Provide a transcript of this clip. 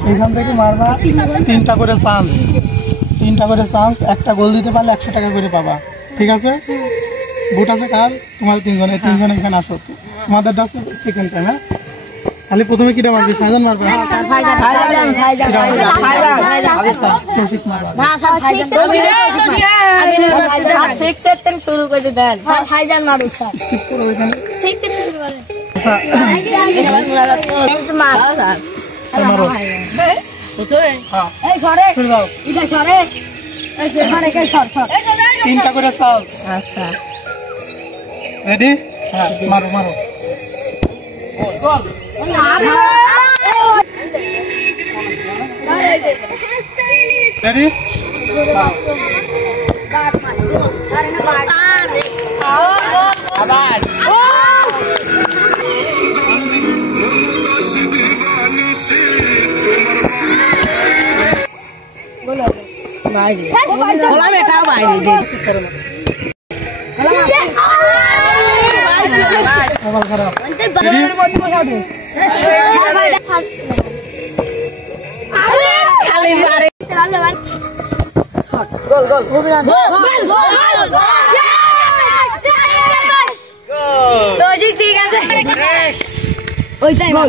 সেখান থেকে মারবা 3টা করে চান্স, 3টা করে চান্স। একটা গোল দিতে পারলে 100 টাকা করে পাবা, ঠিক আছে? বুট আছে কার? তোমার 3 জন, এই 3 জন এখানে আসো। তোমাদের সেকেন্ড টাইম। হ্যাঁ, খালি প্রথমে কিটা মারবে? ফাইজান মারবে। শুরু করে দেন। ফাইজান মারো স্যার, স্কিপ করো এখানে। মারো এই সরে যাও, এটা সরে, এই সরে কে সর সর। 3টা করে চান্স। আচ্ছা, রেডি? হ্যাঁ, মারো মারো। গোল রেডি? ঠিক আছে, ওইটাই গোল।